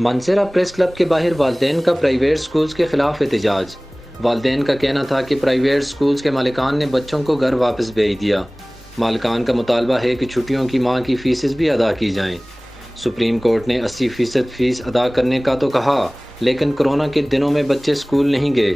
منصرہ press club کے باہر والدین کا پرائیویٹ سکولز کے خلاف احتجاج۔ والدین کا کہنا تھا کہ پرائیویٹ سکولز کے مالکان نے بچوں کو گھر واپس بھیج دیا۔ مالکان کا مطالبہ ہے کہ چھٹیوں کی ماہ کی فیسز بھی ادا کی جائیں۔ سپریم کورٹ نے 80% فیس ادا کرنے کا تو کہا، لیکن کرونا کے دنوں میں بچے سکول نہیں گئے،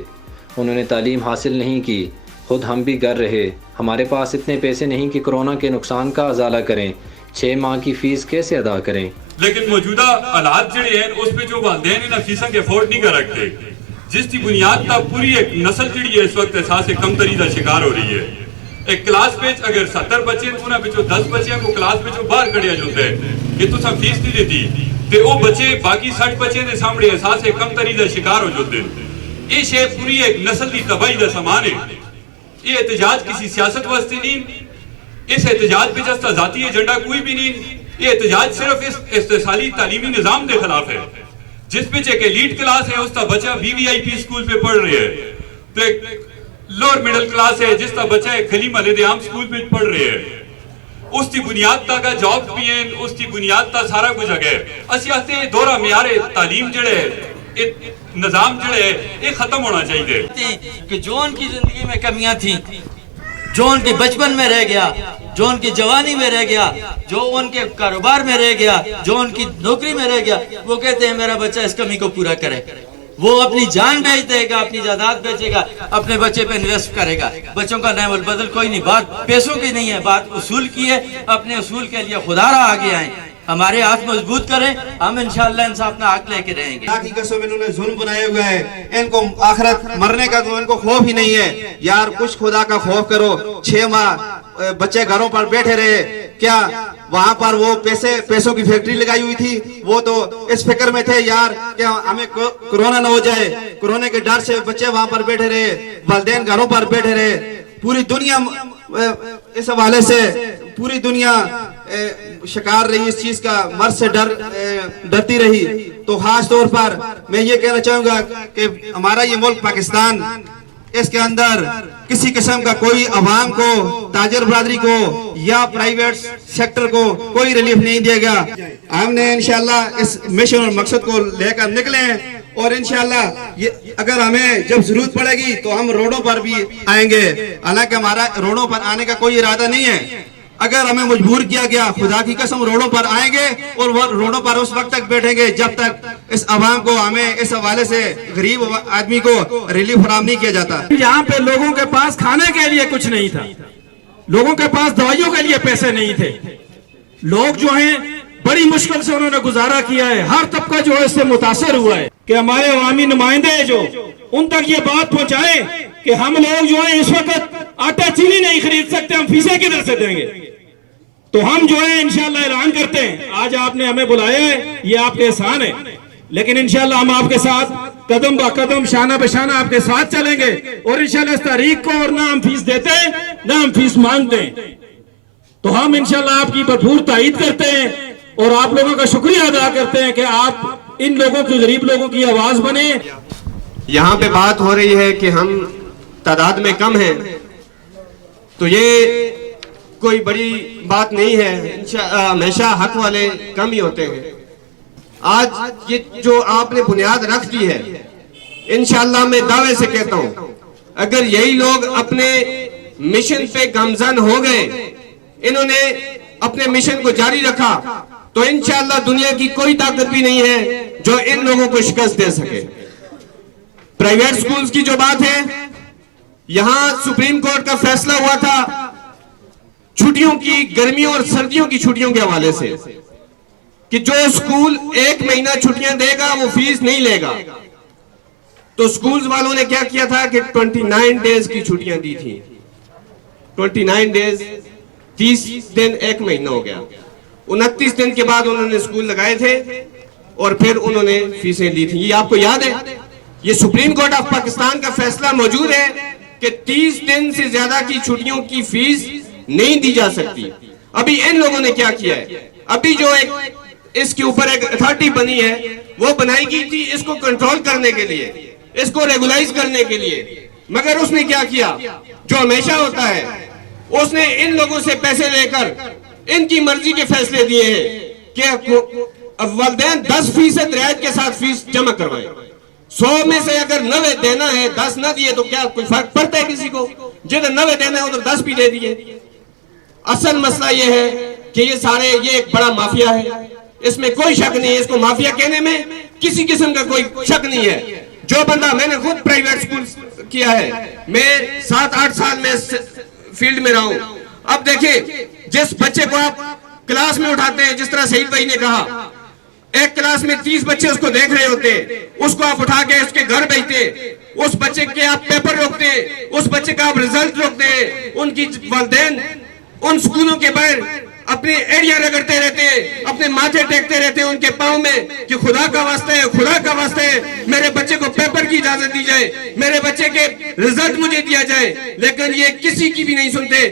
انہوں نے تعلیم حاصل نہیں کی، خود ہم بھی گھر رہے، ہمارے پاس اتنے پیسے نہیں کہ کرونا کے نقصان کا ازالہ کریں، 6 ماہ کی فیس کیسے ادا کریں؟ لیکن موجودہ حالات جڑے ہیں اس پہ جو والدین انہاں فیساں کے افورڈ نہیں کر رکھتے، جس کی بنیاد تا پوری ایک نسل جڑی ہے اس وقت احساس کمتری دا شکار ہو رہی ہے۔ ایک کلاس پہ اگر 70 بچے ہیں انہاں پچھو 10 بچے ہیں کو کلاس پہ جو باہر کڑیا جاتا ہے کہ تو سب فیس نہیں دیتی تے وہ بچے باقی 60 بچے دے سامنے احساس کمتری دا شکار ہو جاتے ہیں۔ یہ شے پوری ایک نسل دی تباہی دا سامان ہے۔ یہ احتجاج کسی سیاست واسطے نہیں، اس احتجاج پہ جستا ذاتی ایجنڈا کوئی بھی نہیں، یہ احتجاج صرف اس استحصالی تعلیمی نظام دے خلاف ہے جس پہ ایک ایلیٹ کلاس ہے اس تا بچہ VVIP سکول پہ پڑھ رہے ہے، تو ایک لوور میڈل کلاس ہے جس تا بچہ ایک گلی محلے دے عام سکول پہ پڑھ رہے ہے۔ اس کی بنیاد تا کا جاب بھی ہیں، اس کی بنیاد تا سارا کچھ ہے۔ اسی آستے دورہ معیار تعلیم جڑے ہے، نظام جڑے ہے، یہ ختم ہونا چاہیے کہ جو ان کی زندگی میں کمیاں تھیں، جو ان کے بچپن میں رہ گیا، جو ان کی جوانی میں رہ گیا، جو ان کے کاروبار میں رہ گیا، جو ان کی نوکری میں رہ گیا، وہ کہتے ہیں میرا بچہ اس کمی کو پورا کرے، وہ اپنی جان بیچ دے گا، اپنی جائیداد بیچے گا، اپنے بچے پہ انویسٹ کرے گا۔ بچوں کا نعم البدل کوئی نہیں، بات پیسوں کی نہیں ہے، بات اصول کی ہے۔ اپنے اصول کے لیے خدا را آگے آئیں، ہمارے ہاتھ مضبوط کریں، ہم انشاءاللہ ان سے اپنا حق لے کے رہیں گے۔ کی قسم انہوں نے ظلم بنائے ہوئے ہیں، ان کو آخرت مرنے کا تو ان کو خوف ہی نہیں ہے۔ یار کچھ خدا کا خوف کرو، 6 ماہ بچے گھروں پر بیٹھے رہے، کیا وہاں پر وہ پیسوں کی فیکٹری لگائی ہوئی تھی، وہ تو اس فکر میں تھے یار کہ ہمیں کرونا نہ ہو جائے، کرونا کے ڈر سے بچے وہاں پر بیٹھے رہے، والدین گھروں پر بیٹھے رہے۔ پوری دنیا اس حوالے سے پوری دنیا شکار رہی اس چیز کا، مرض سے ڈرتی رہی۔ تو خاص طور پر میں یہ کہنا چاہوں گا کہ ہمارا یہ ملک پاکستان، اس کے اندر کسی قسم کا کوئی عوام کو، تاجر برادری کو یا پرائیویٹ سیکٹر کو کوئی ریلیف نہیں دے گا۔ ہم نے انشاءاللہ اس مشن اور مقصد کو لے کر نکلے ہیں، اور انشاءاللہ اگر ہمیں جب ضرورت پڑے گی تو ہم روڈوں پر بھی آئیں گے۔ حالانکہ ہمارا روڈوں پر آنے کا کوئی ارادہ نہیں ہے، اگر ہمیں مجبور کیا گیا خدا کی قسم روڈوں پر آئیں گے، اور وہ روڈوں پر اس وقت تک بیٹھیں گے جب تک اس عوام کو، ہمیں اس حوالے سے غریب آدمی کو ریلیف فراہم نہیں کیا جاتا۔ یہاں پہ لوگوں کے پاس کھانے کے لیے کچھ نہیں تھا، لوگوں کے پاس دوائیوں کے لیے پیسے نہیں تھے، لوگ جو ہیں بڑی مشکل سے انہوں نے گزارا کیا ہے، ہر طبقہ جو ہے اس سے متاثر ہوا ہے کہ ہمارے عوامی نمائندے جو ان تک یہ بات پہنچائیں کہ ہم لوگ جو ہیں اس وقت آٹا چینی نہیں خرید سکتے، ہم فیسیں کدھر سے دیں گے؟ تو ہم جو ہے انشاءاللہ اعلان کرتے ہیں، آج آپ نے ہمیں بلایا ہے، یہ آپ کے احسان ہے، لیکن انشاءاللہ ہم آپ کے ساتھ قدم با قدم، شانہ بہ شانہ آپ کے ساتھ چلیں گے، اور انشاءاللہ اس تاریخ کو، اور نہ ہم فیس دیتے ہیں نہ ہم فیس مانگتے ہیں، تو ہم انشاءاللہ آپ کی بھرپور تائید کرتے ہیں اور آپ لوگوں کا شکریہ ادا کرتے ہیں کہ آپ ان لوگوں کی، غریب لوگوں کی آواز بنے۔ یہاں پہ بات ہو رہی ہے کہ ہم تعداد میں کم ہیں، تو یہ کوئی بڑی بات نہیں ہے، ہمیشہ حق والے کم ہی ہوتے ہیں۔ آج یہ جو آپ نے بنیاد رکھ دی ہے، انشاءاللہ میں دعوے سے کہتا ہوں اگر یہی لوگ اپنے مشن پہ گامزن ہو گئے، انہوں نے اپنے مشن کو جاری رکھا، تو انشاءاللہ دنیا کی کوئی طاقت بھی نہیں ہے جو ان لوگوں کو شکست دے سکے۔ پرائیویٹ سکولز کی جو بات ہے، یہاں سپریم کورٹ کا فیصلہ ہوا تھا چھٹیوں کی، گرمیوں اور سردیوں کی چھٹیوں کے حوالے سے، کہ جو سکول 1 مہینہ چھٹیاں دے گا وہ فیس نہیں لے گا۔ تو سکولز والوں نے کیا کیا تھا کہ 29 ڈیز کی چھٹیاں دی تھی، 29 ڈیز، 30 دن 1 مہینہ ہو گیا، 29 دن کے بعد انہوں نے سکول لگائے تھے اور پھر انہوں نے فیسیں لی تھیں۔ یہ آپ کو یاد ہے، یہ سپریم کورٹ آف پاکستان کا فیصلہ موجود ہے کہ 30 دن سے زیادہ کی چھٹیوں کی فیس نہیں دی جا سکتی۔ ابھی ان لوگوں نے کیا کیا ہے، ابھی جو اس کے اوپر ایک اتھارٹی بنی ہے، وہ بنائی گئی تھی اس کو کنٹرول کرنے کے لیے، اس کو ریگولائز کرنے کے لیے، مگر اس نے کیا کیا جو ہمیشہ ہوتا ہے، اس نے ان لوگوں سے پیسے لے کر ان کی مرضی کے فیصلے دیے ہیں کہ اب والدین 10% رعایت کے ساتھ فیس جمع کروائیں. 100 میں سے اگر 90 دینا ہے 10 نہ دیے تو کیا کوئی فرق پڑتا ہے کسی کو؟ جدھر 90 دینا ہے ادھر 10 بھی دے دیے. اصل مسئلہ یہ ہے کہ یہ ایک بڑا مافیا ہے. اس میں کوئی شک نہیں ہے. اس کو مافیا کہنے میں کسی قسم کا کوئی شک نہیں ہے. جو بندہ, میں نے خود پرائیویٹ سکول کیا ہے, میں 7-8 سال میں فیلڈ میں رہا ہوں. اب دیکھیں, جس بچے کو آپ کلاس میں اٹھاتے ہیں, جس طرح سعید بھائی نے کہا, ایک کلاس میں 30 بچے اس کو دیکھ رہے ہوتے, اس کو آپ اٹھا کے اس کے گھر بھیجتے, اس بچے کے آپ پیپر روکتے, اس بچے کا آپ رزلٹ روکتے, ان کی والدین ان سکولوں کے باہر اپنے ایڑیاں رگڑتے رہتے, اپنے ماتھے ٹیکتے رہتے ان کے پاؤں میں کہ خدا کا واسطہ ہے, خدا کا واسطہ ہے, میرے بچے کو پیپر کی اجازت دی جائے, میرے بچے کے رزلٹ مجھے دیا جائے. لیکن یہ کسی کی بھی نہیں سنتے.